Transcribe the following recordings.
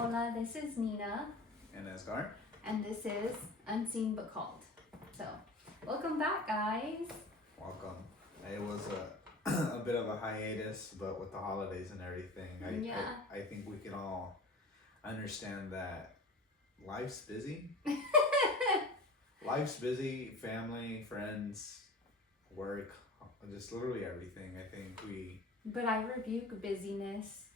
Hola, this is Nina. And Esgar. And this is Unseen But Called. So, welcome back, guys. Welcome. It was a bit of a hiatus, but with the holidays and everything, I think we can all understand that life's busy. Life's busy, family, friends, work, just literally everything. I think we... But I rebuke busyness.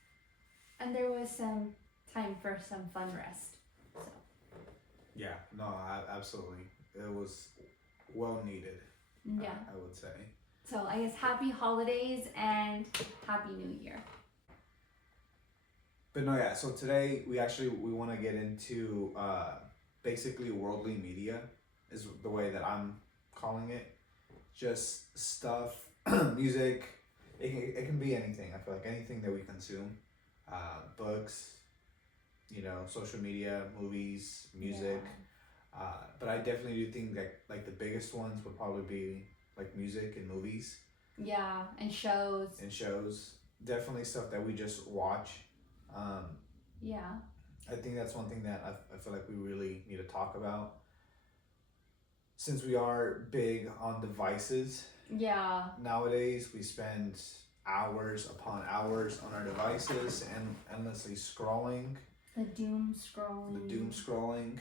And there was some time for some fun rest. So. Yeah, no, absolutely. It was well needed. Yeah. I would say. So I guess happy holidays and happy new year. But no, yeah, so today we want to get into basically worldly media is the way that I'm calling it. Just stuff, music, it can be anything. I feel like anything that we consume. Books, social media, movies, music. Yeah. But I definitely do think that like the biggest ones would probably be like music and movies. Yeah, and shows. Definitely stuff that we just watch. Yeah. I think that's one thing that I feel like we really need to talk about. Since we are big on devices. Yeah. Nowadays we spend hours upon hours on our devices and endlessly scrolling. The doom scrolling.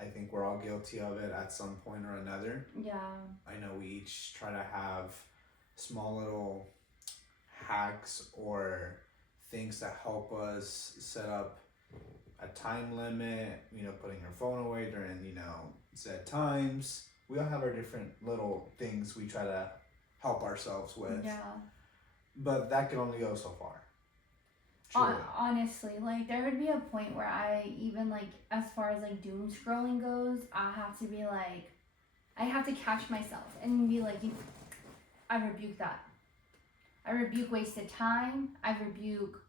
I think we're all guilty of it at some point or another. Yeah. I know we each try to have small little hacks or things that help us set up a time limit, putting your phone away during, set times. We all have our different little things we try to help ourselves with. Yeah. But that can only go so far. Honestly, like there would be a point where I even like as far as like doom scrolling goes, I have to be like, I have to catch myself and be like, I rebuke that. I rebuke wasted time. I rebuke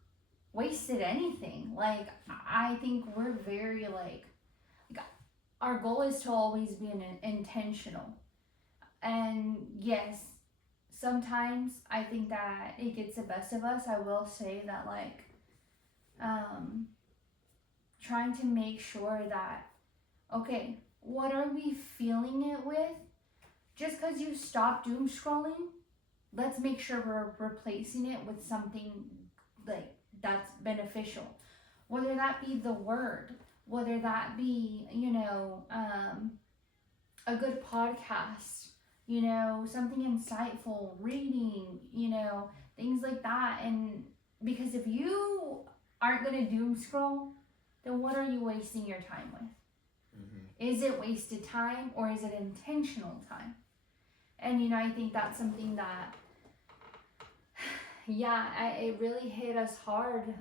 wasted anything. Like I think we're very like our goal is to always be intentional. And yes, sometimes I think that it gets the best of us. I will say that like trying to make sure that, okay, what are we filling it with? Just because you stop doom scrolling, let's make sure we're replacing it with something like that's beneficial. Whether that be the word, whether that be, a good podcast, something insightful, reading, things like that. And because if you aren't going to doom scroll, then what are you wasting your time with? Mm-hmm. Is it wasted time or is it intentional time? And, I think that's something that, it really hit us hard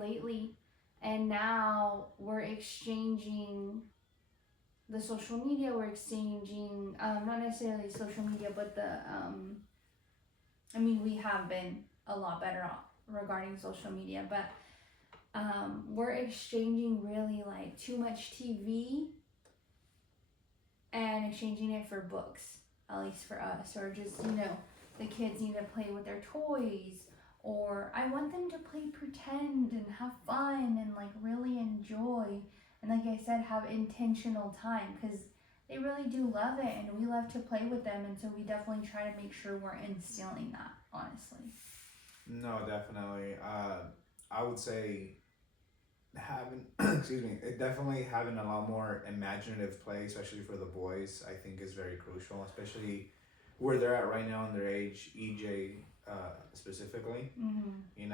lately. And now we're exchanging the social media, we're exchanging, not necessarily social media, but we have been a lot better regarding social media, but we're exchanging really like too much TV and exchanging it for books, at least for us, or just, the kids need to play with their toys, or I want them to play pretend and have fun and like really enjoy. And like I said, have intentional time because they really do love it and we love to play with them. And so we definitely try to make sure we're instilling that, honestly. No, definitely. I would say having, definitely having a lot more imaginative play, especially for the boys, I think is very crucial, especially where they're at right now in their age, EJ specifically. Mm-hmm.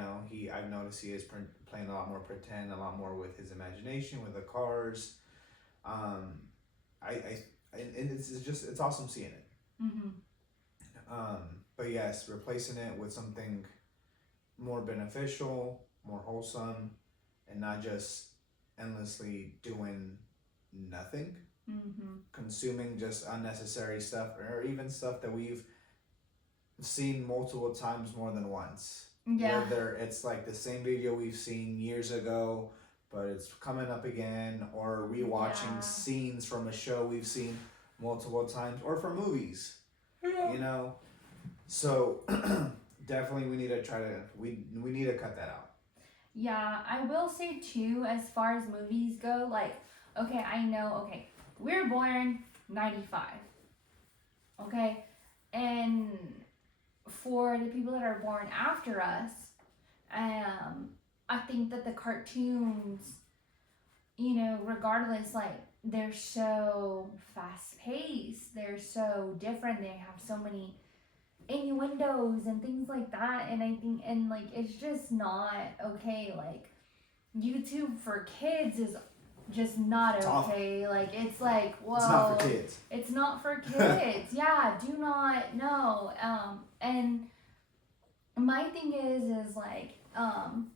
I've noticed he is playing a lot more pretend, a lot more with his imagination, with the cars. And it's awesome seeing it. Mm-hmm. But yes, replacing it with something more beneficial, more wholesome, and not just endlessly doing nothing. Mm-hmm. Consuming just unnecessary stuff or even stuff that we've seen multiple times more than once. Yeah. Whether it's like the same video we've seen years ago, but it's coming up again, or rewatching scenes from a show we've seen multiple times, or for movies. Yeah. So definitely we need to cut that out. Yeah, I will say too, as far as movies go, like, okay, I know, okay, we were born 95, okay? And for the people that are born after us, I think that the cartoons, regardless, like, they're so fast paced, they're so different, they have so many innuendos and things like that, and I think, and like, it's just not okay. Like, YouTube for kids is just not It's okay. awful. Like, it's like, whoa, It's not for kids. it's not for kids. Yeah, do not, no. And my thing is like,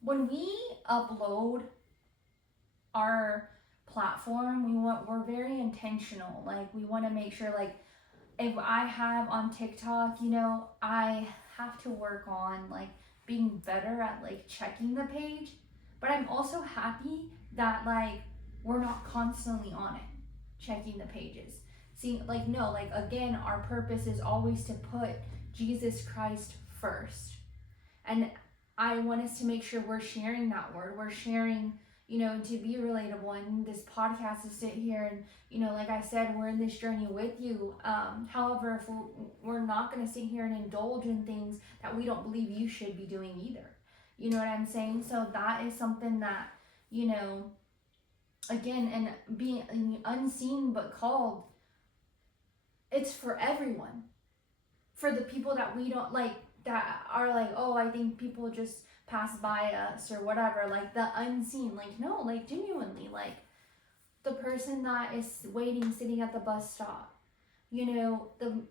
when we upload our platform, we're very intentional. Like, we want to make sure, like, if I have on TikTok, I have to work on like being better at like checking the page, but I'm also happy that like we're not constantly on it checking the pages. See, like, no, like, again, our purpose is always to put Jesus Christ first. And I want us to make sure we're sharing that word. We're sharing, to be relatable. And this podcast is sit here and, like I said, we're in this journey with you. However, if we're not going to sit here and indulge in things that we don't believe you should be doing either. You know what I'm saying? So that is something that, again, and being unseen but called, it's for everyone. For the people that we don't like, that are like, oh, I think people just pass by us or whatever, like the unseen, like, no, like, genuinely, like the person that is waiting, sitting at the bus stop, the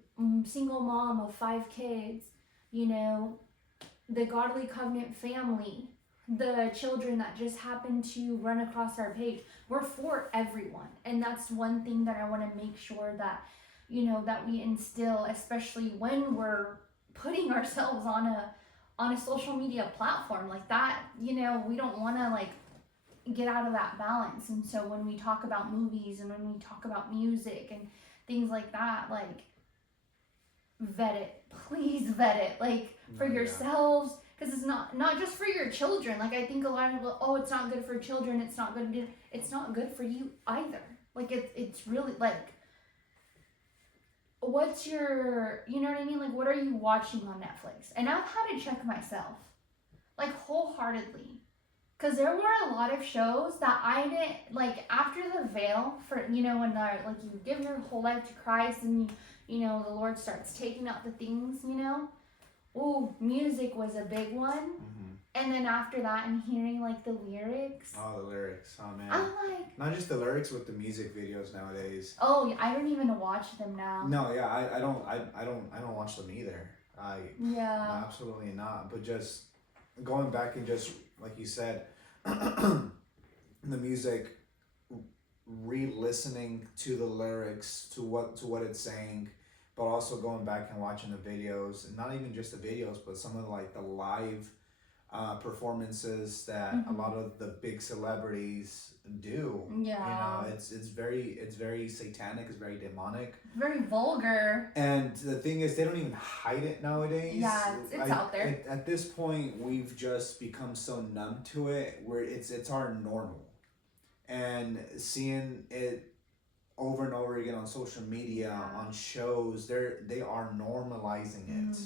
single mom of 5 kids, the Godly Covenant family, the children that just happen to run across our page. We're for everyone. And that's one thing that I want to make sure that, that we instill, especially when we're putting ourselves on a social media platform like that. We don't want to like get out of that balance. And so when we talk about movies and when we talk about music and things like that, like, vet it, please vet it, like, for yourselves, because it's not just for your children. Like, I think a lot of people, oh, it's not good for children, it's not good for you either. Like, it's really like, what's your, you know what I mean? Like, what are you watching on Netflix? And I've had to check myself, like, wholeheartedly. Because there were a lot of shows that I didn't, like, after the veil, for, when like, you give your whole life to Christ and, the Lord starts taking out the things, Ooh, music was a big one. Mm-hmm. And then after that, and hearing, like, the lyrics. Oh, the lyrics. Oh, man. I'm like... Not just the lyrics, with the music videos nowadays. Oh, I don't even watch them now. No, yeah, I don't watch them either. Yeah. Absolutely not. But just going back and just, like you said, the music, re-listening to the lyrics, to what it's saying, but also going back and watching the videos, and not even just the videos, but some of like the live performances that a lot of the big celebrities do. Yeah. It's very satanic, it's very demonic. Very vulgar. And the thing is, they don't even hide it nowadays. Yeah, it's out there. At this point, we've just become so numb to it, where it's our normal. And seeing it over and over again on social media, on shows, they are normalizing it.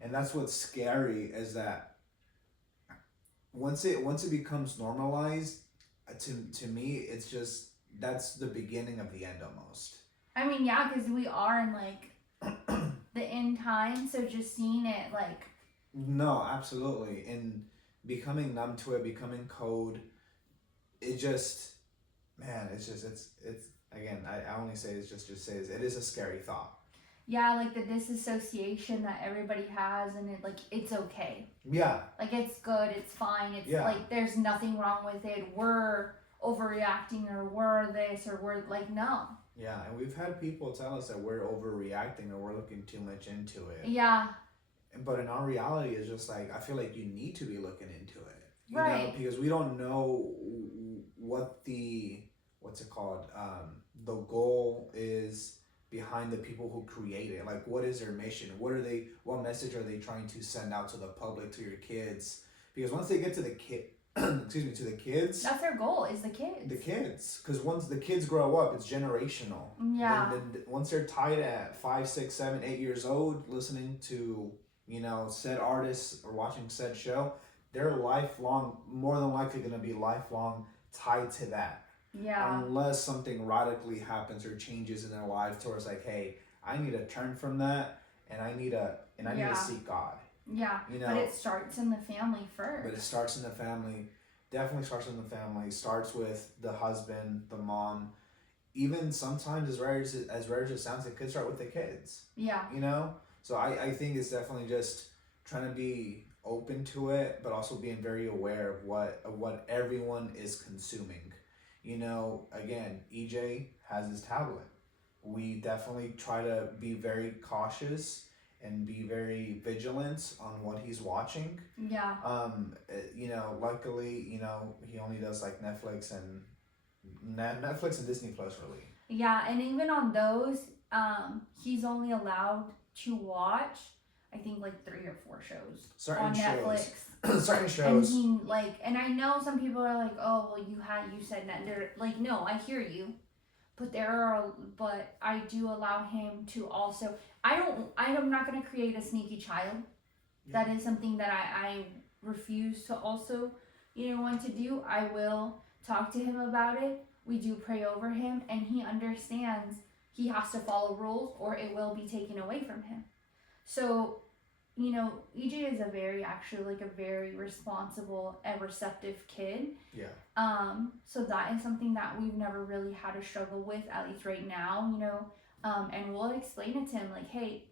And that's what's scary, is that once it becomes normalized, to me, it's just, that's the beginning of the end almost. I mean, yeah, because we are in like the end time, so just seeing it, like, no, absolutely, and becoming numb to it, becoming cold, it just, man, it's again, I only say it's just says it is a scary thought. Yeah, like the disassociation that everybody has, and it, like, it's okay. Yeah. Like, it's good, it's fine, it's like, there's nothing wrong with it, we're overreacting, or we're this, or we're like, no. Yeah, and we've had people tell us that we're overreacting, or we're looking too much into it. Yeah. But in our reality, it's just like, I feel like you need to be looking into it. You right. know, because we don't know what what's it called? The goal is behind the people who create it. Like, what is their mission? What message are they trying to send out to the public, to your kids? Because once they get to the excuse me, to the kids. That's their goal, is the kids. The kids, because once the kids grow up, it's generational. Yeah. Then once they're tied at 5, 6, 7, 8 years old, listening to, you know, said artists or watching said show, they're lifelong, more than likely going to be lifelong tied to that. Yeah. Unless something radically happens or changes in their life towards like, hey, I need to turn from that, and I need to seek God. Yeah. You know, but it starts in the family first. But it starts in the family. Definitely starts in the family. Starts with the husband, the mom. Even sometimes, as rare as it sounds, it could start with the kids. Yeah. You know? So I think it's definitely just trying to be open to it, but also being very aware of what everyone is consuming. You know, again, EJ has his tablet. We definitely try to be very cautious and be very vigilant on what he's watching. Yeah. You know, luckily, you know, he only does like Netflix and Disney Plus, really. Yeah, and even on those, he's only allowed to watch, I think, like 3 or 4 shows on Netflix. Certain shows. And he and I know some people are like, oh, well, you said that. They're like, no, I hear you, but I do allow him to also. I'm not gonna create a sneaky child. Yeah. That is something that I refuse to also, want to do. I will talk to him about it. We do pray over him, and he understands he has to follow rules or it will be taken away from him. So, EJ is a very responsible and receptive kid. Yeah. So that is something that we've never really had a struggle with, at least right now, and we'll explain it to him like, hey,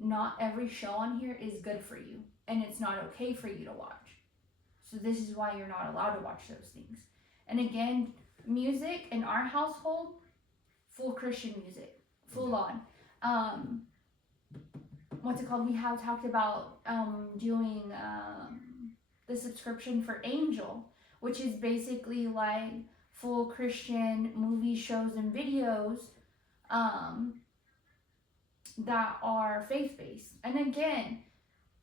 not every show on here is good for you, and it's not okay for you to watch. So this is why you're not allowed to watch those things. And again, music in our household, full Christian music, full on. What's it called? We have talked about doing the subscription for Angel, which is basically like full Christian movies, shows, and videos that are faith-based. And again,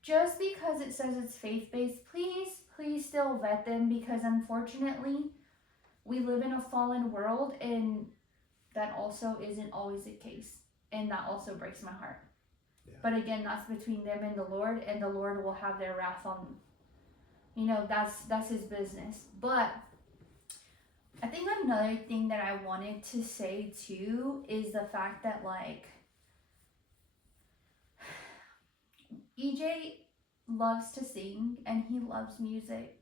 just because it says it's faith-based, please still vet them, because unfortunately, we live in a fallen world, and that also isn't always the case. And that also breaks my heart. Yeah. But again, that's between them and the Lord, and the Lord will have their wrath on them. That's his business. But I think another thing that I wanted to say too is the fact that, like, EJ loves to sing and he loves music.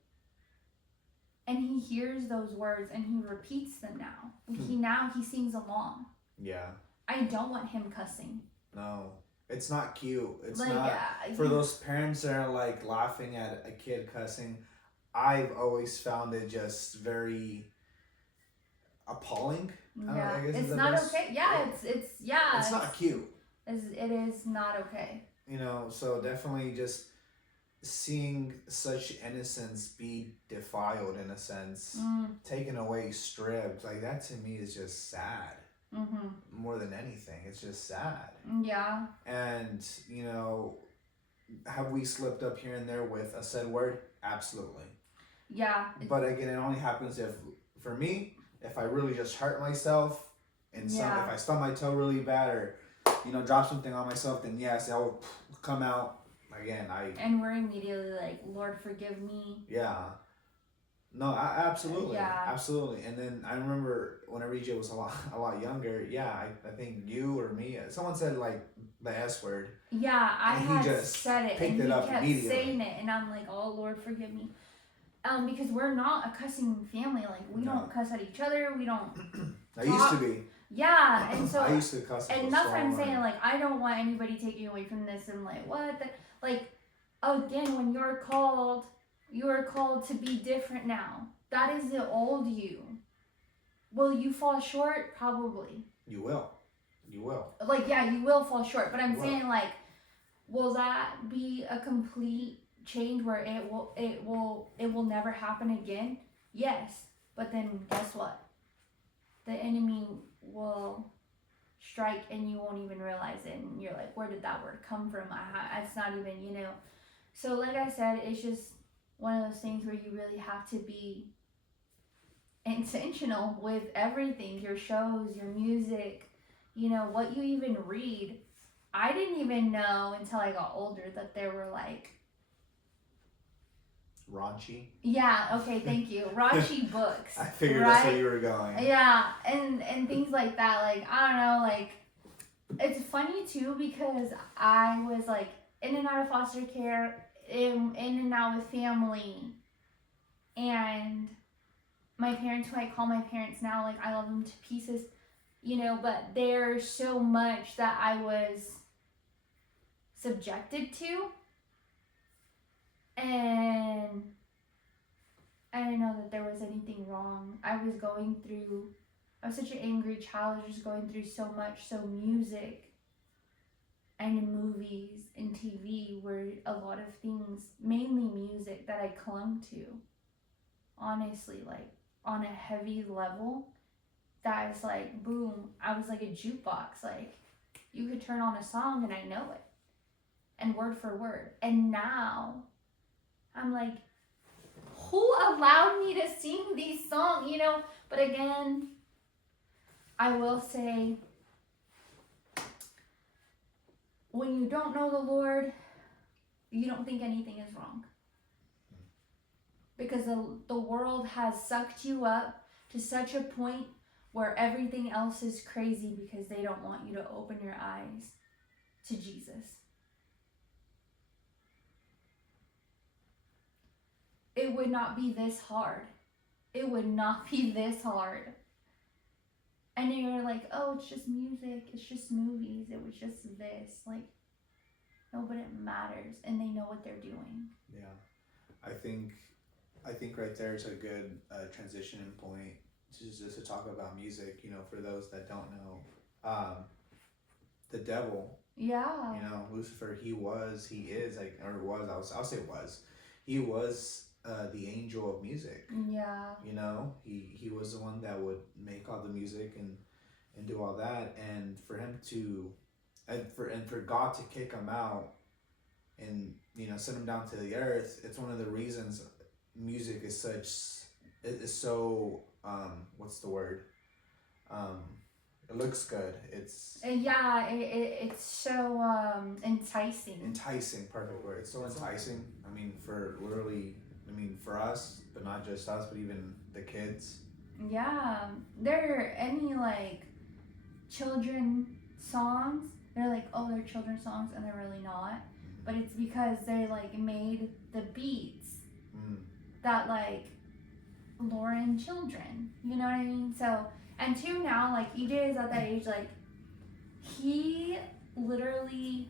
And he hears those words and he repeats them now. He sings along. Yeah. I don't want him cussing. No. It's not cute. It's like, not for those parents that are like laughing at a kid cussing. I've always found it just very appalling. Yeah. It's not okay. Yeah, it's not cute. It is not okay. So definitely just seeing such innocence be defiled, in a sense, taken away, stripped, like that to me is just sad. Mm-hmm. More than anything, it's just sad. Yeah. And have we slipped up here and there with a said word? Absolutely. Yeah. But again, it only happens if I really just hurt myself and if I stub my toe really bad, or drop something on myself, then yes, that will come out. Again, and we're immediately like, Lord, forgive me. Yeah. No, absolutely. Yeah. Absolutely. And then I remember whenever EJ was a lot younger, I think you or me, someone said like the S word. Yeah, he just said it, and he kept saying it, and I'm like, oh, Lord, forgive me. Because we're not a cussing family. Like, we don't cuss at each other. We don't. I used to be. Yeah, and so I used to cuss. And that's what I'm saying. Like, I don't want anybody taking away from this. And like, what? Like, again, when you're called to be different now. That is the old you. Will you fall short? Probably. You will. Like, yeah, you will fall short. But I'm saying, like, will that be a complete change where it will never happen again? Yes. But then guess what? The enemy will strike and you won't even realize it, and you're like, where did that word come from? It's not even, So like I said, it's just one of those things where you really have to be intentional with everything, your shows, your music, you know, what you even read. I didn't even know until I got older that there were like, raunchy. yeah, okay, thank you, raunchy books. I figured right? that's where you were going. Yeah, and things like that. Like, I don't know, like, it's funny too because I was like in and out of foster care, in and out with family, and my parents, who I call my parents now, like, I love them to pieces, you know, but there's so much that I was subjected to, and I didn't know that there was anything wrong. I was such an angry child. I was just going through so much. So music and movies and TV were a lot of things, mainly music, that I clung to. Honestly, like, on a heavy level, that is like, boom, I was like a jukebox. Like, you could turn on a song and I know it, and word for word. And now I'm like, who allowed me to sing these songs, you know? But again, I will say, when you don't know the Lord, you don't think anything is wrong. Because the world has sucked you up to such a point where everything else is crazy because they don't want you to open your eyes to Jesus. It would not be this hard. It would not be this hard. And you're like, oh, it's just music, it's just movies, it was just this. Like, no, but it matters, and they know what they're doing. Yeah, I think right there is a good transitioning point to talk about music. You know, for those that don't know, the devil. Yeah. You know, Lucifer. He is like, or was. I'll say was. He was the angel of music. Yeah. You know, he was the one that would make all the music and do all that, and for him to, and for God to kick him out and, you know, send him down to the earth. It's one of the reasons music is so what's the word, it looks good. It's it's so enticing. Perfect word. It's so enticing. I mean, for us, but not just us, but even the kids. Yeah, there are any like children songs, they're like, oh, they're children's songs, and they're really not. But it's because they like made the beats that like lure in children. You know what I mean? So, and two, now like EJ is at that age, like, he literally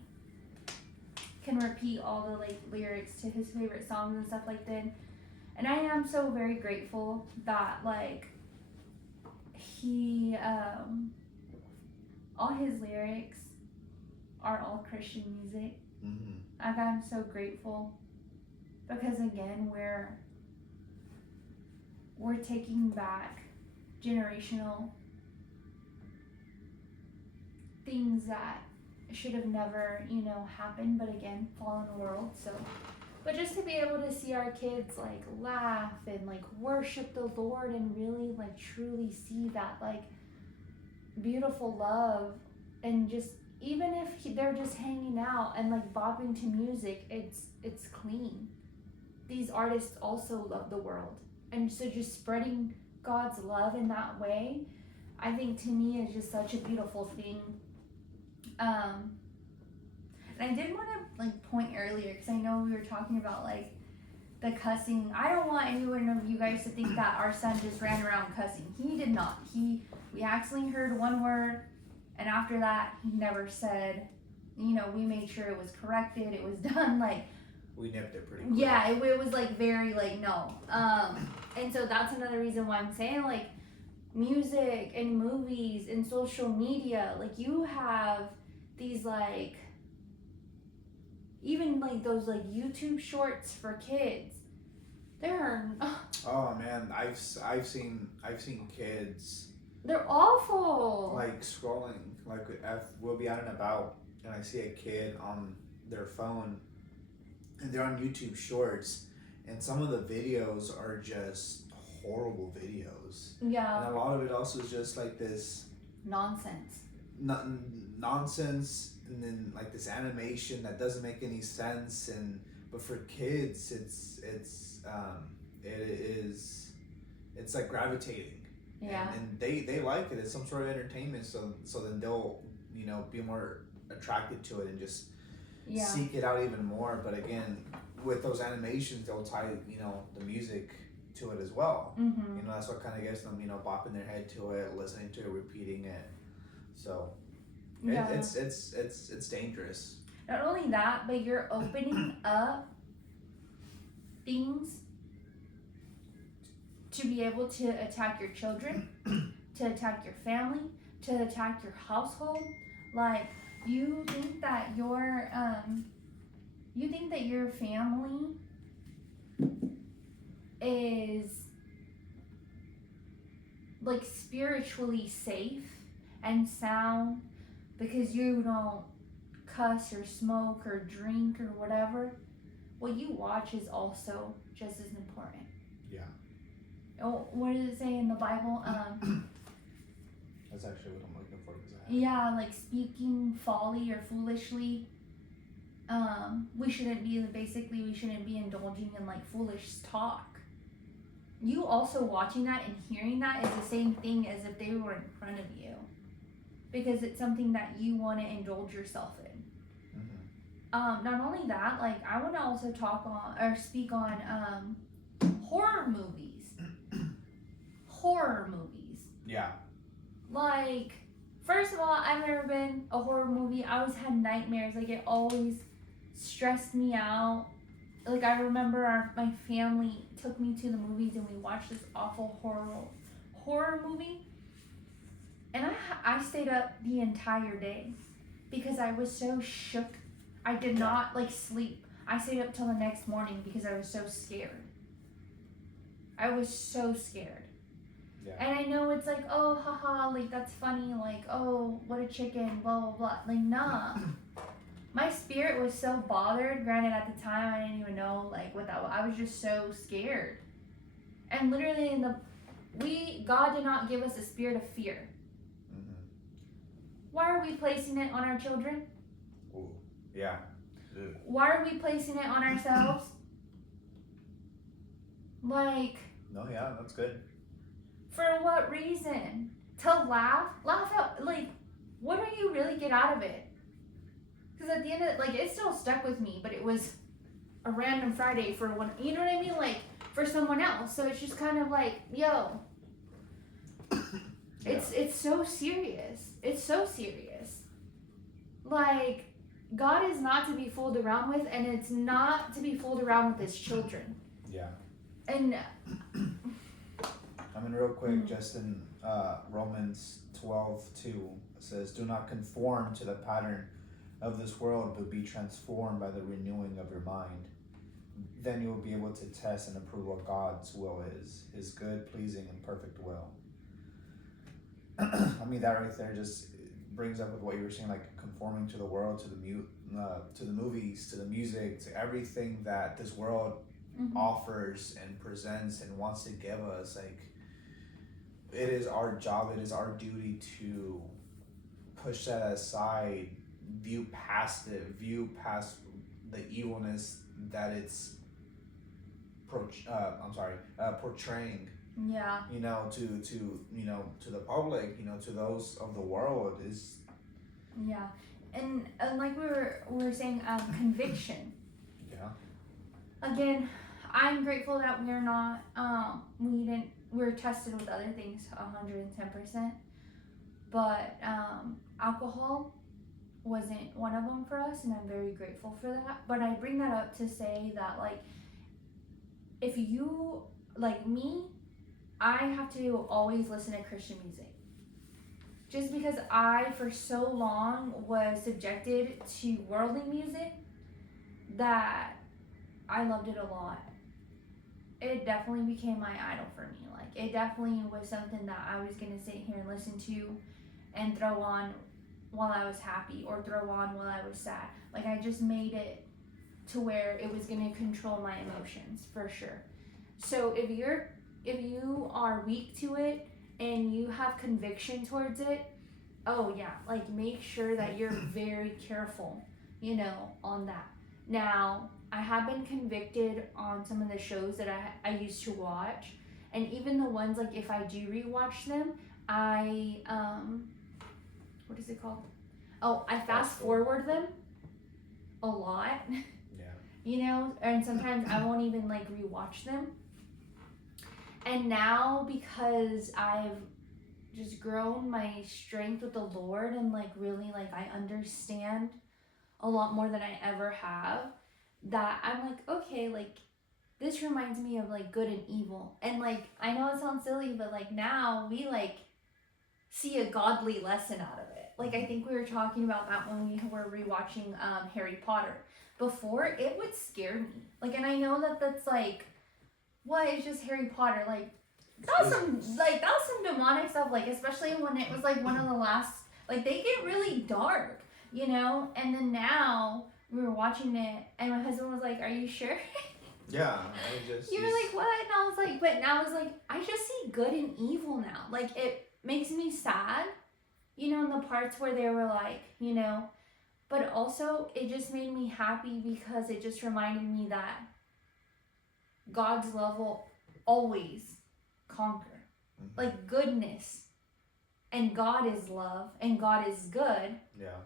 can repeat all the like lyrics to his favorite songs and stuff like that. And I am so very grateful that like he all his lyrics are all Christian music. Like, I'm so grateful because again, we're taking back generational things that should have never, you know, happened. But again, fallen world. So, but just to be able to see our kids like laugh and like worship the Lord and really like truly see that like beautiful love, and just even if they're just hanging out and like bopping to music, it's clean. These artists also love the world, and so just spreading God's love in that way, I think to me is just such a beautiful thing. And I did want to like point earlier, because I know we were talking about like the cussing. I don't want anyone of you guys to think that our son just ran around cussing. He did not. We accidentally heard one word, and after that he never said, you know, we made sure it was corrected, it was done, like we nipped it pretty quick. Yeah, it was like very like no. And so that's another reason why I'm saying like music and movies and social media, like you have these like, even like those like YouTube shorts for kids. They're oh man, I've seen kids. They're awful. Like scrolling, like we'll be out and about, and I see a kid on their phone, and they're on YouTube Shorts, and some of the videos are just horrible videos. Yeah. And a lot of it also is just like this Nonsense. Nonsense, and then like this animation that doesn't make any sense. And but for kids, it's like gravitating. Yeah. And they like it. It's some sort of entertainment. So then they'll be more attracted to it and just Yeah. seek it out even more. But again, with those animations, they'll tie the music to it as well. Mm-hmm. That's what kind of gets them bopping their head to it, listening to it, repeating it. So Yeah. it's dangerous. Not only that, but you're opening up things to be able to attack your children, to attack your family, to attack your household. Like, you think that your family is like spiritually safe and sound because you don't cuss or smoke or drink or whatever. What you watch is also just as important. Yeah. Oh, what does it say in the Bible? That's actually what I'm looking for. Yeah, like speaking folly or foolishly. We shouldn't be indulging in like foolish talk. You also watching that and hearing that is the same thing as if they were in front of you, because it's something that you want to indulge yourself in. Mm-hmm. Not only that, like I want to also speak on horror movies. Horror movies. Yeah. Like, first of all, I've never been a horror movie. I always had nightmares. Like, it always stressed me out. Like, I remember my family took me to the movies and we watched this awful horror movie. And I stayed up the entire day because I was so shook. I did not, sleep. I stayed up till the next morning because I was so scared. I was so scared. Yeah. And I know it's like, oh, haha, like, that's funny, like, oh, what a chicken, blah, blah, blah. Like, nah. My spirit was so bothered. Granted, at the time, I didn't even know, like, what that was. I was just so scared. And literally, God did not give us a spirit of fear. Mm-hmm. Why are we placing it on our children? Ooh. Yeah. Ew. Why are we placing it on ourselves? Like... No, yeah, that's good. For what reason? To laugh out, like, what do you really get out of it? Because at the end of it, like, it still stuck with me, but it was a random Friday for one, you know what I mean? Like, for someone else. So it's just kind of like, yo, it's so serious. It's so serious. Like, God is not to be fooled around with, and it's not to be fooled around with his children. Yeah. And... real quick, just in Romans 12:2 says, "Do not conform to the pattern of this world, but be transformed by the renewing of your mind. Then you will be able to test and approve what God's will is, his good, pleasing, and perfect will." I mean, that right there just brings up with what you were saying, like conforming to the world, to the movies, to the music, to everything that this world offers and presents and wants to give us. Like, it is our job, it is our duty to push that aside, view past it, view past the evilness that it's portraying. Yeah. To the public, to those of the world is. Yeah, and like we were saying, conviction. Yeah. Again, I'm grateful that we're not. We're tested with other things 110%, but alcohol wasn't one of them for us, and I'm very grateful for that. But I bring that up to say that, like, if you, like me, I have to always listen to Christian music. Just because I, for so long, was subjected to worldly music that I loved it a lot. It definitely became my idol for me. Like, it definitely was something that I was going to sit here and listen to and throw on while I was happy or throw on while I was sad. Like, I just made it to where it was going to control my emotions for sure. So if you are weak to it and you have conviction towards it, oh yeah, like make sure that you're very careful, on that. Now, I have been convicted on some of the shows that I used to watch, and even the ones like if I do rewatch them, I what is it called? Oh, I fast forward them a lot. Yeah. And sometimes I won't even like rewatch them. And now because I've just grown my strength with the Lord and like really like I understand a lot more than I ever have, that I'm like, okay, like this reminds me of like good and evil. And like I know it sounds silly, but like now we like see a godly lesson out of it. Like I think we were talking about that when we were rewatching Harry Potter. Before, it would scare me. Like, and I know that that's like, what is just Harry Potter? Like that was some demonic stuff. Like especially when it was like one of the last. Like they get really dark, And then now we were watching it, and my husband was like, "Are you sure?" Yeah, You were like, "What?" And I was like, "But now it's like I just see good and evil now. Like it makes me sad, in the parts where they were like, But also, it just made me happy because it just reminded me that God's love will always conquer. Mm-hmm. Like goodness. And God is love. And God is good. Yeah.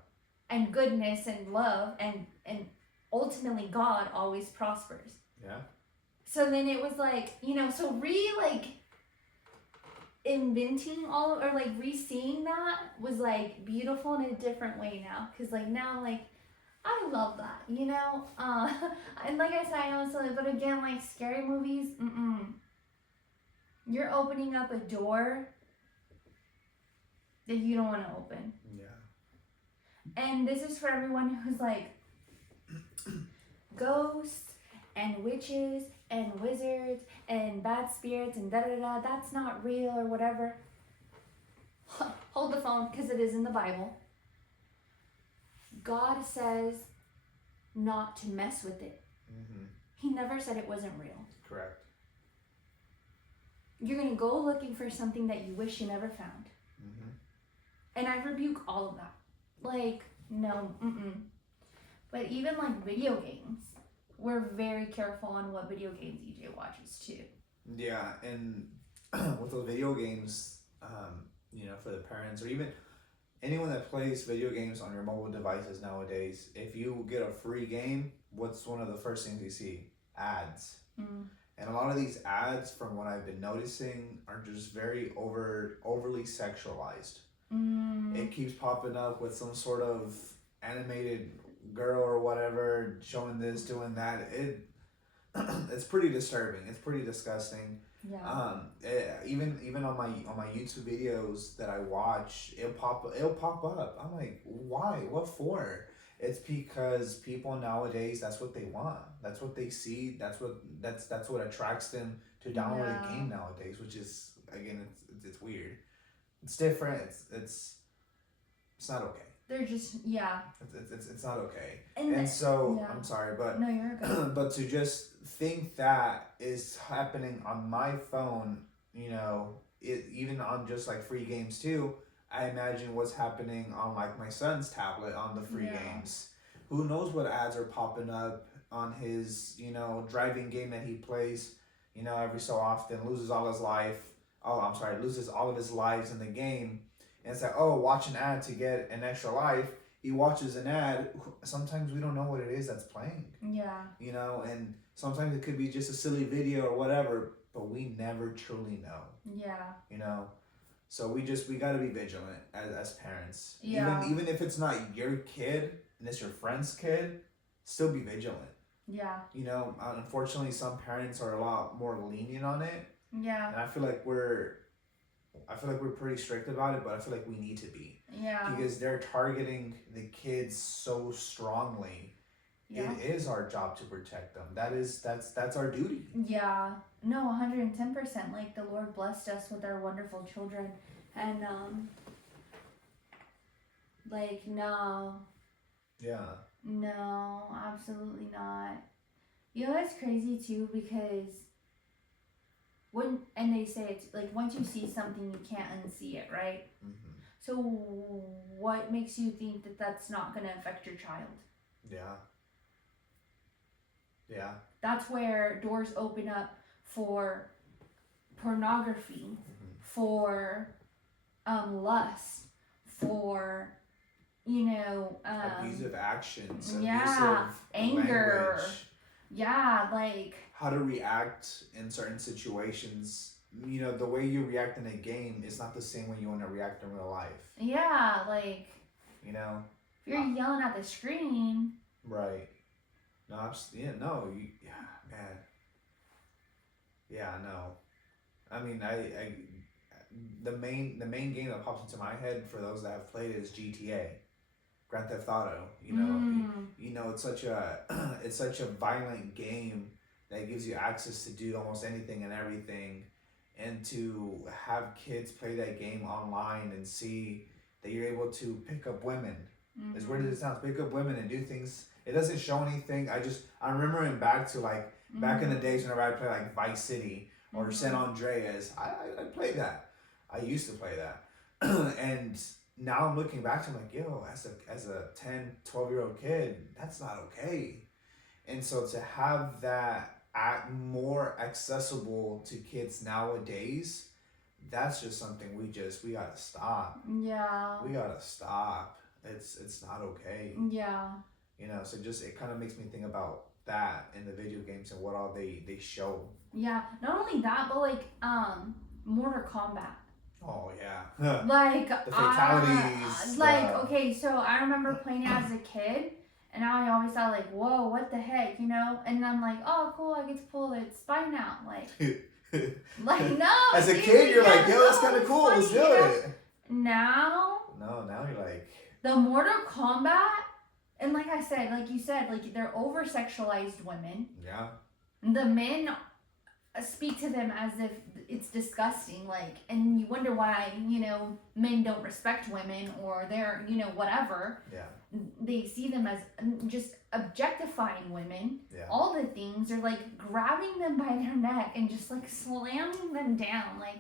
And goodness and love. And ultimately, God always prospers. Yeah. So then it was like, so inventing or like re-seeing that was like beautiful in a different way now, because like now like I love that, and like I said, I know it's silly, but again, like scary movies, you're opening up a door that you don't want to open. Yeah. And this is for everyone who's like ghosts and witches and wizards and bad spirits and da-da-da, that's not real or whatever. Hold the phone, because it is in the Bible. God says not to mess with it. Mm-hmm. He never said it wasn't real. Correct. You're going to go looking for something that you wish you never found. Mm-hmm. And I rebuke all of that. Like, no, But even like video games, we're very careful on what video games EJ watches too. Yeah, and with those video games, for the parents or even anyone that plays video games on your mobile devices nowadays, if you get a free game, what's one of the first things you see? Ads. And a lot of these ads, from what I've been noticing, are just very overly sexualized. It keeps popping up with some sort of animated girl or whatever showing this, doing that. It's pretty disturbing. It's pretty disgusting. Yeah. Even on my YouTube videos that I watch, it'll pop up. I'm like, why? What for? It's because people nowadays, that's what they want. That's what they see. That's what attracts them to download a game nowadays, which is, again, it's weird. It's different. It's not okay. They're just, yeah. It's not okay. And so, I'm sorry, but no, you're good. But to just think that is happening on my phone, even on just like free games too, I imagine what's happening on like my son's tablet on the free games. Who knows what ads are popping up on his, driving game that he plays, every so often, loses all his lives in the game. And it's like, oh, watch an ad to get an extra life. He watches an ad. Sometimes we don't know what it is that's playing. Yeah. And sometimes it could be just a silly video or whatever, but we never truly know. Yeah. So we got to be vigilant as parents. Yeah. Even if it's not your kid and it's your friend's kid, still be vigilant. Yeah. Unfortunately, some parents are a lot more lenient on it. Yeah. And I feel like we're pretty strict about it, but I feel like we need to be. Yeah. Because they're targeting the kids so strongly. Yeah. It is our job to protect them. That's our duty. Yeah. No, 110%. Like the Lord blessed us with our wonderful children, and no, Yeah. No, absolutely not. You know that's crazy too because and they say it's like once you see something you can't unsee it, right? Mm-hmm. So what makes you think that that's not going to affect your child? Yeah. Yeah. That's where doors open up for pornography, Mm-hmm. for lust, for Abusive actions, yeah, abusive anger, language, yeah, like how to react in certain situations. You know, the way you react in a game is not the same when you want to react in real life. yeah, like You know, if you're yelling at the screen, right? No, yeah, no, yeah, man, yeah, no. I mean, the main game that pops into my head for those that have played is GTA. Grand Theft Auto. You know, it's such a it's such a violent game that gives you access to do almost anything and everything, and to have kids play that game online and see that you're able to pick up women. As weird as it sounds, pick up women and do things. It doesn't show anything. I'm remembering back to like back in the days whenever I played like Vice City or San Andreas. I played that. I used to play that, and now I'm looking back to like, yo, as a 10, 12-year-old kid, that's not okay. And so to have that more accessible to kids nowadays, that's just something we gotta stop. Yeah. We gotta stop. It's not okay. Yeah. You know, so just it kind of makes me think about that in the video games and what all they show. Yeah. Not only that, but like Mortal Kombat. Oh yeah. Like the fatalities. Okay, so I remember playing it as a kid, and I always thought like, whoa, what the heck, you know? And I'm like, oh, cool, I get to pull its spine out, like, like no. As a kid, you're like, yo, that's kind of cool. Let's do it. Now. No, now you're like. The Mortal Kombat, and like I said, like you said, like they're over sexualized women. Yeah. The men speak to them as if it's disgusting, like, and you wonder why, you know, men don't respect women or they're, you know, whatever. Yeah. They see them as just objectifying women. Yeah. All the things are like grabbing them by their neck and just like slamming them down. Like,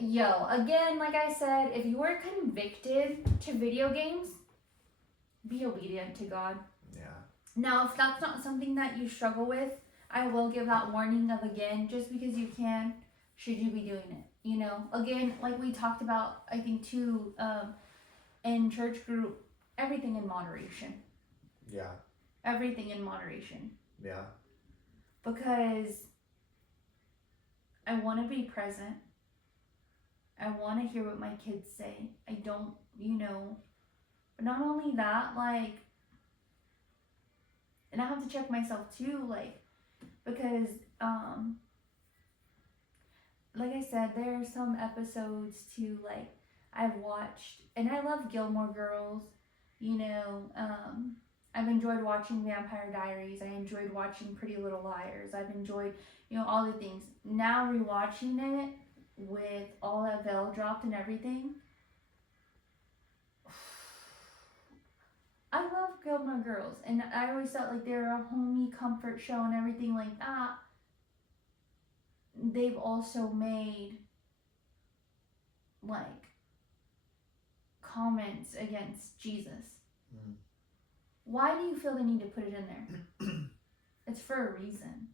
yo, again, like I said, if you are convicted to video games, be obedient to God. Yeah. Now, if that's not something that you struggle with, I will give that warning of again, just because you can, should you be doing it? You know, again, like we talked about, I think too, in church group, everything in moderation. Yeah. Everything in moderation. Yeah. Because I want to be present. I want to hear what my kids say. I don't, you know, but not only that, like, and I have to check myself too, like, because like I said, there are some episodes too, like I've watched, and I love Gilmore Girls, you know, I've enjoyed watching Vampire Diaries, I enjoyed watching Pretty Little Liars, I've enjoyed, you know, all the things. Now rewatching it with all that veil dropped and everything, I love Gilmore Girls, and I always felt like they're a homey comfort show and everything like that. They've also made like comments against Jesus. Mm. Why do you feel the need to put it in there? It's for a reason.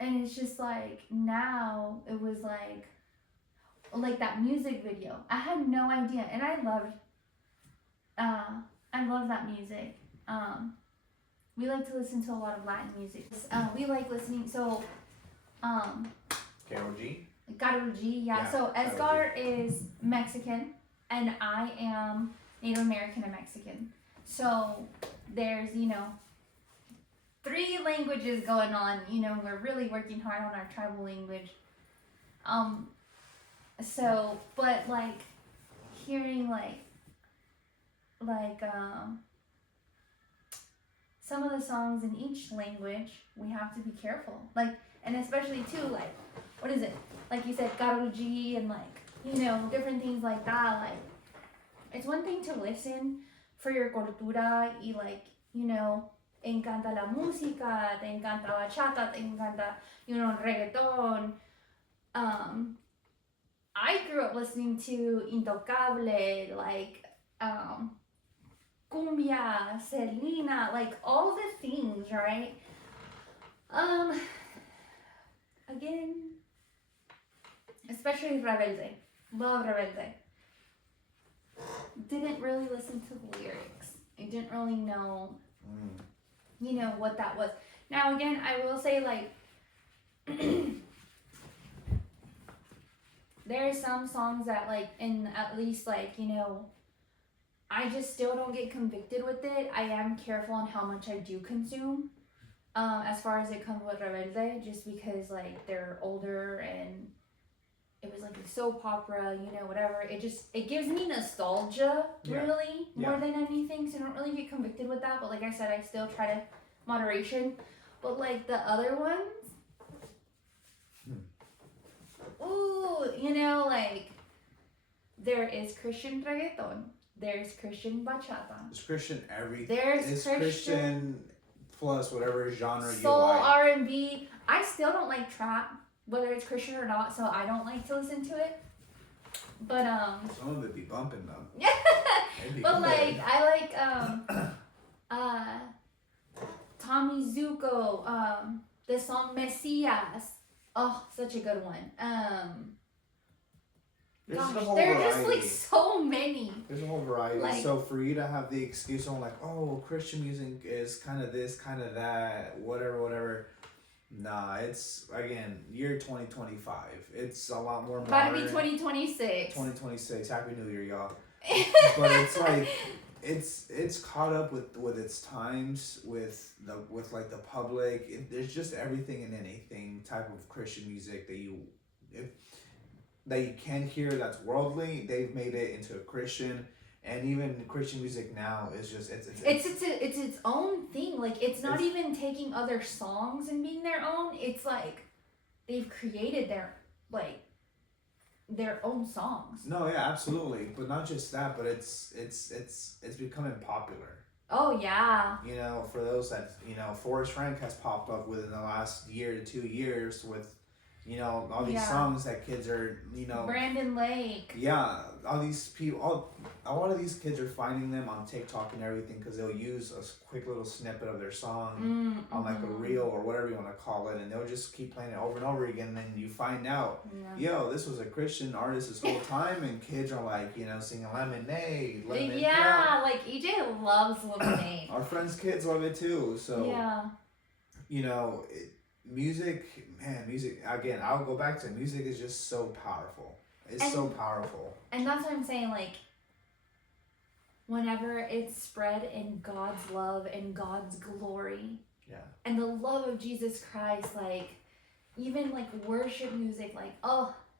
And it's just like, now it was like that music video. I had no idea, and I love that music. We like to listen to a lot of Latin music. We like listening, so Karol G? Karol G, yeah. So Edgar is Mexican, and I am Native American and Mexican. So there's, you know, 3 languages going on. You know, we're really working hard on our tribal language. So, but like hearing like some of the songs in each language, we have to be careful. Like, and especially too, like, what is it? Like you said, Karol G and like, you know, different things like that. Like, it's one thing to listen for your cultura y like, you know, encanta la música, te encanta bachata, te encanta, you know, reggaeton. I grew up listening to Intocable, like, cumbia, Selena, like all the things, right? Again, especially Rebelde. Love Rebelde. Didn't really listen to the lyrics. I didn't really know, you know, what that was. Now, again, I will say, like, there are some songs that, like, in at least, like, you know, I just still don't get convicted with it. I am careful on how much I do consume. As far as it comes with Rebelde, just because, like, they're older and it was like a soap opera, you know, whatever. It gives me nostalgia, really, more than anything. So I don't really get convicted with that. But like I said, I still try to moderation. But like the other ones, ooh, you know, like there is Christian reggaeton, there's Christian bachata, It's Christian everything. There's Christian plus whatever genre you soul, like. R&B. I still don't like trap, whether it's Christian or not, so I don't like to listen to it. But some of it be bumping though. Yeah. But good. like I like Tommy Zuko, the song Messias. Oh, such a good one. There are just like so many. There's a whole variety. Like, so for you to have the excuse on like, oh, Christian music is kind of this, kind of that, whatever. Nah, it's again year 2025. It's a lot more modern. About to be 2026. 2026. Happy New Year, y'all. But it's like it's caught up with its times, with like the public. There's just everything and anything type of Christian music that you can hear that's worldly. They've made it into a Christian. And even Christian music now is just it's its own thing. Like it's not even taking other songs and being their own. It's like they've created their own songs. No, yeah, absolutely. But not just that, but it's becoming popular. Oh yeah. You know, for those that Forrest Frank has popped up within the last year to 2 years with all these songs that kids are, Brandon Lake. Yeah, all these people, a lot of these kids are finding them on TikTok and everything because they'll use a quick little snippet of their song on like a reel or whatever you want to call it, and they'll just keep playing it over and over again. And then you find out, this was a Christian artist this whole time, and kids are like, singing Lemonade. Yeah, like EJ loves Lemonade. Our friends' kids love it too. So yeah, music, again, I'll go back to music is just so powerful. It's so powerful. And that's what I'm saying, like, whenever it's spread in God's love and God's glory. Yeah. And the love of Jesus Christ, like, even, like, worship music, like,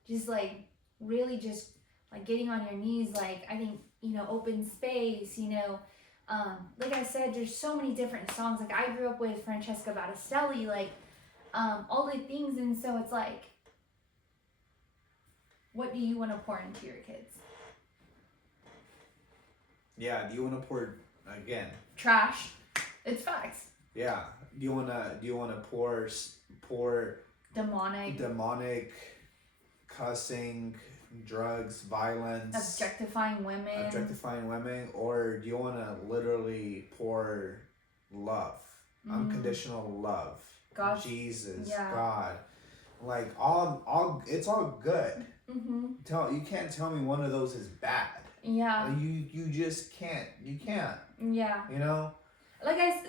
just, like, really just, like, getting on your knees, like, I think, Open Space, like I said, there's so many different songs. Like, I grew up with Francesca Battistelli, like, all the things, and so it's like, what do you want to pour into your kids? Yeah, do you want to pour again? Trash. It's facts. Yeah. Do you wanna pour demonic cussing, drugs, violence, objectifying women, or do you wanna literally pour love, unconditional love, God, Jesus, God, like all it's all good. You can't tell me one of those is bad. Yeah. You just can't. You can't. Yeah. Like I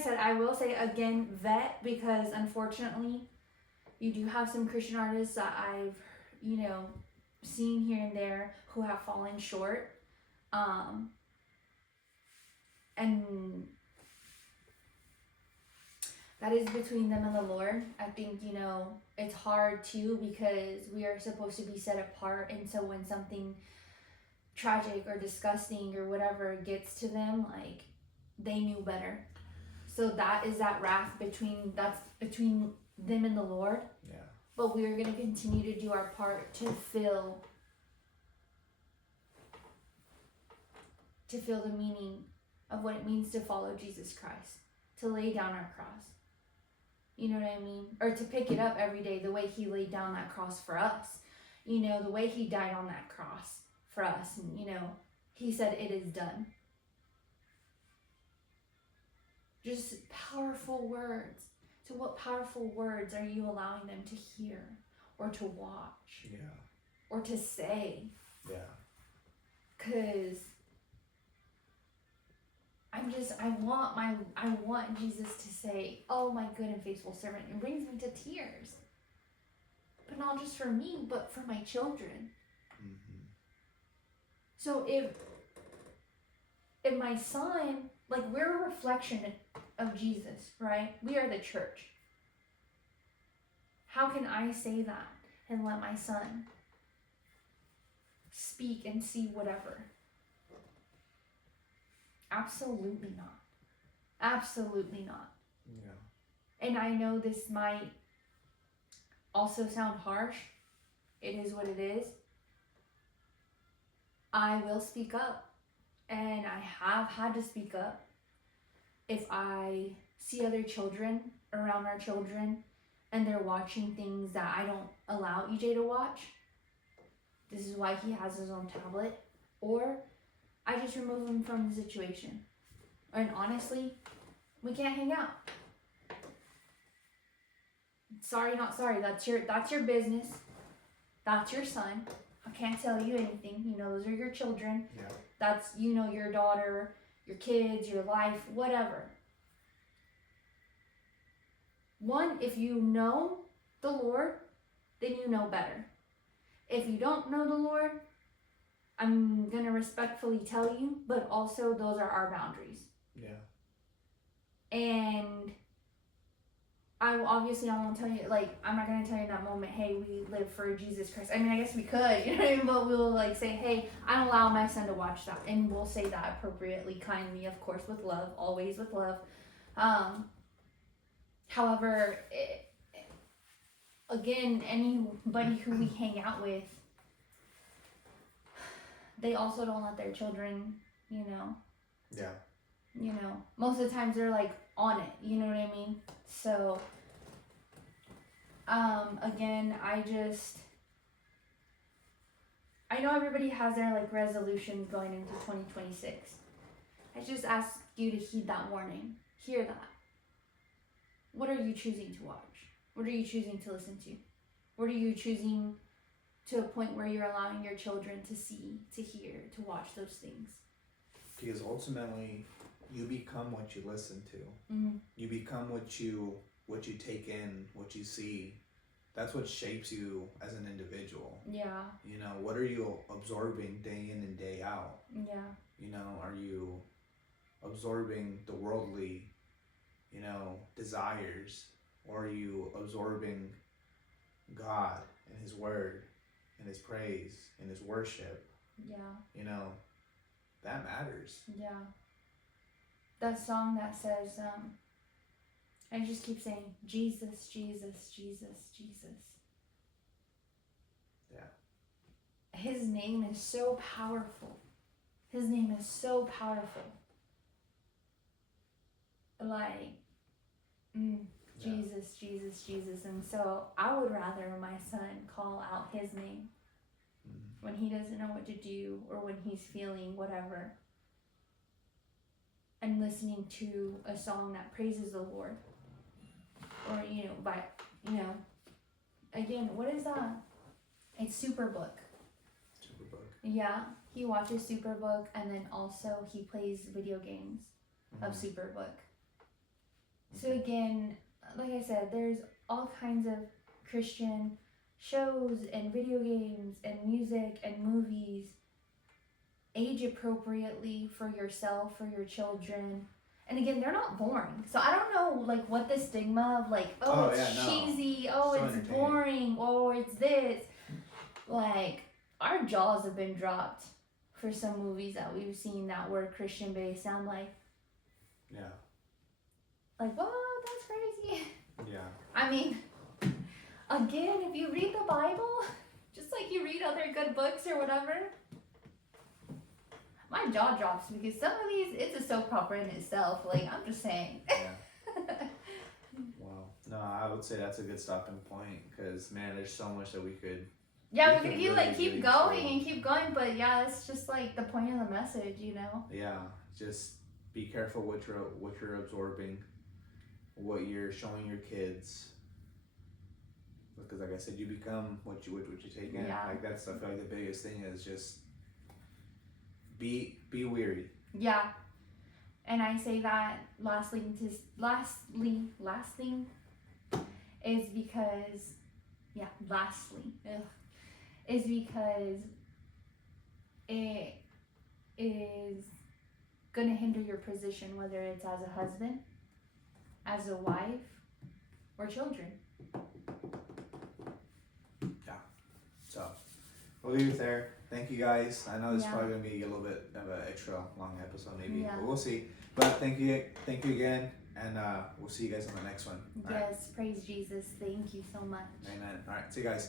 said, I will say again, vet, because unfortunately, you do have some Christian artists that I've, seen here and there who have fallen short. And that is between them and the Lord. I think, it's hard too because we are supposed to be set apart. And so when something tragic or disgusting or whatever gets to them, like, they knew better. So that is that wrath between them and the Lord. Yeah. But we are going to continue to do our part to fill to feel the meaning of what it means to follow Jesus Christ, to lay down our cross. You know what I mean? Or to pick it up every day the way he laid down that cross for us. You know, the way he died on that cross for us. And, you know, he said, it is done. Just powerful words. So what powerful words are you allowing them to hear or to watch? Yeah. Or to say? Yeah. Because I want Jesus to say, oh, my good and faithful servant. It brings me to tears. But not just for me, but for my children. Mm-hmm. So if my son, like, we're a reflection of Jesus, right? We are the church. How can I say that and let my son speak and see whatever? Absolutely not. Absolutely not. Yeah. And I know this might also sound harsh. It is what it is. I will speak up. And I have had to speak up. If I see other children around our children and they're watching things that I don't allow EJ to watch, this is why he has his own tablet. Or I just remove him from the situation. And honestly, we can't hang out. Sorry, not sorry. That's your business. That's your son. I can't tell you anything. You know, those are your children. Yeah. That's, you know, your daughter, your kids, your life, whatever. One, if you know the Lord, then you know better. If you don't know the Lord, I'm going to respectfully tell you, but also those are our boundaries. Yeah. And I won't tell you, like, I'm not going to tell you in that moment, hey, we live for Jesus Christ. I mean, I guess we could, you know what I mean? But we'll, like, say, hey, I don't allow my son to watch that. And we'll say that appropriately, kindly, of course, with love, always with love. However, again, anybody who we hang out with, they also don't let their children, you know. Yeah. You know, most of the times they're, like, on it, you know what I mean? So, again, I know everybody has their, like, resolutions going into 2026. I just ask you to heed that warning. Hear that. What are you choosing to watch? What are you choosing to listen to? What are you choosing to a point where you're allowing your children to see, to hear, to watch those things? Because ultimately, you become what you listen to. Mm-hmm. You become what you take in, what you see. That's what shapes you as an individual. Yeah. You know, what are you absorbing day in and day out? Yeah. You know, are you absorbing the worldly, you know, desires? Or are you absorbing God and His Word and His praise and His worship? Yeah. You know, that matters. Yeah. That song that says, I just keep saying, Jesus, Jesus, Jesus, Jesus. Yeah. His name is so powerful. His name is so powerful. Like, Jesus, Jesus, Jesus. And so I would rather my son call out his name when he doesn't know what to do or when he's feeling whatever, and listening to a song that praises the Lord. Or, you know, again, what is that? It's Superbook. Superbook. Yeah, he watches Superbook, and then also he plays video games of Superbook. So again, like I said, there's all kinds of Christian shows and video games and music and movies, age appropriately for yourself, for your children. And again, they're not boring. So I don't know, like, what the stigma of, like, cheesy, so it's boring, it's this. Like, our jaws have been dropped for some movies that we've seen that were Christian based. I'm like, yeah. Like, what? That's crazy. Yeah. I mean, again, if you read the Bible, just like you read other good books or whatever, my jaw drops because some of these, it's a soap opera in itself. Like, I'm just saying. Yeah. Wow. No, I would say that's a good stopping point because, man, there's so much that we could. Yeah, We we're gonna can keep really, like keep really going explore. and keep going, but yeah, that's just like the point of the message, you know. Yeah, just be careful what you're absorbing, what you're showing your kids. Because, like I said, you become what you take in. Yeah. Like that's, I feel like the biggest thing is just be weary. Yeah, and I say that last thing is because, yeah, is because it is gonna hinder your position, whether it's as a husband, as a wife, or children. So we'll leave it there. Thank you guys. I know this is Yeah. probably gonna be a little bit of an extra long episode, maybe, Yeah. but we'll see. But thank you again, and we'll see you guys on the next one. All right. Yes, praise Jesus. Thank you so much. Amen. All right, see you guys.